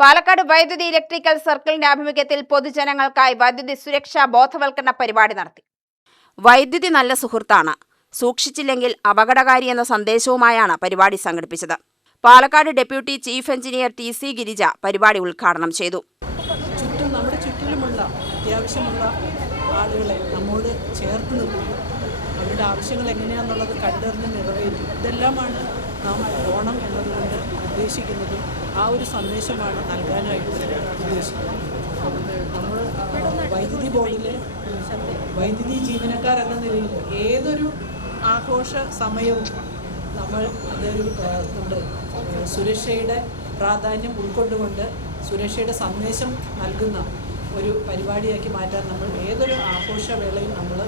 പാലക്കാട് വൈദ്യുതി ഇലക്ട്രിക്കൽ സർക്കിളിന്റെ ആഭിമുഖ്യത്തിൽ പൊതുജനങ്ങൾക്കായി വൈദ്യുതി സുരക്ഷാ ബോധവൽക്കരണ പരിപാടി നടത്തി. വൈദ്യുതി നല്ല സുഹൃത്താണ്, സൂക്ഷിച്ചില്ലെങ്കിൽ അപകടകാരി എന്ന സന്ദേശവുമായാണ് പരിപാടി സംഘടിപ്പിച്ചത്. Palakkad deputy chief engineer TC Girija പരിപാടി ഉദ്ഘാടനം ചെയ്തു. നമ്മുടെ ചുറ്റിലുമുള്ള അത്യാവശ്യമുള്ള ആളുകളെ നമ്മോട് ചേർത്ത് നിർത്തുക, അവരുടെ ആവശ്യങ്ങൾ എങ്ങനെയാണെന്നുള്ളത് കണ്ടറിഞ്ഞ് നിറവേറ്റും. ഇതെല്ലാമാണ് നാം ഓണം എന്നതുകൊണ്ട് ഉദ്ദേശിക്കുന്നതും ആ ഒരു സന്ദേശമാണ് നൽകാനായിട്ട് ഉദ്ദേശിക്കുന്നത്. നമ്മൾ വൈദ്യുതി ബോർഡിലെ വൈദ്യുതി ജീവനക്കാർ എന്ന നിലയിൽ ഏതൊരു ആഘോഷ സമയവും നമ്മൾ നമ്മുടെ സുരക്ഷയുടെ പ്രാധാന്യം ഉൾക്കൊണ്ടുകൊണ്ട് സുരക്ഷയുടെ സന്ദേശം നൽകുന്ന ഒരു പരിപാടിയാക്കി മാറ്റാൻ നമ്മൾ ഏതൊരു ആഘോഷവേളയും നമ്മൾ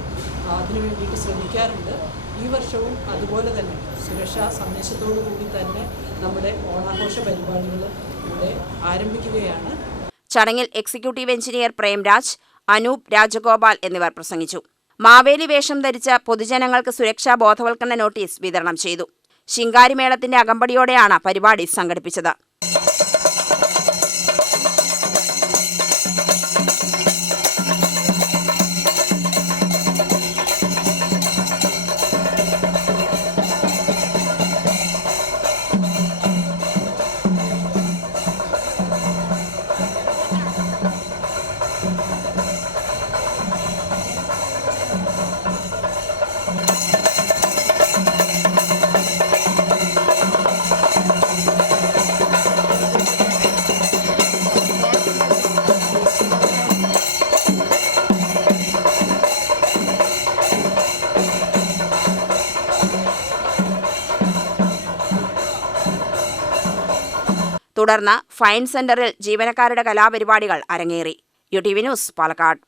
അതിനു വേണ്ടിയിട്ട് ശ്രമിക്കാറുണ്ട്. ഈ വർഷവും അതുപോലെ തന്നെ സുരക്ഷാ സന്ദേശത്തോടു കൂടി തന്നെ നമ്മുടെ ഓണാഘോഷ പരിപാടികൾ ഇവിടെ ആരംഭിക്കുകയാണ്. ചടങ്ങിൽ എക്സിക്യൂട്ടീവ് എഞ്ചിനീയർ പ്രേംരാജ്, അനൂപ്, രാജഗോപാൽ എന്നിവർ പ്രസംഗിച്ചു. മാവേലി വേഷം ധരിച്ച പൊതുജനങ്ങൾക്ക് സുരക്ഷാ ബോധവൽക്കരണ നോട്ടീസ് വിതരണം ചെയ്തു. ശിങ്കാരിമേളത്തിന്റെ അകമ്പടിയോടെയാണ് പരിപാടി സംഘടിപ്പിച്ചത്. തുടർന്ന് ഫൈൻ സെന്ററിൽ ജീവനക്കാരുടെ കലാപരിപാടികൾ അരങ്ങേറി. UTV news, Palakkad.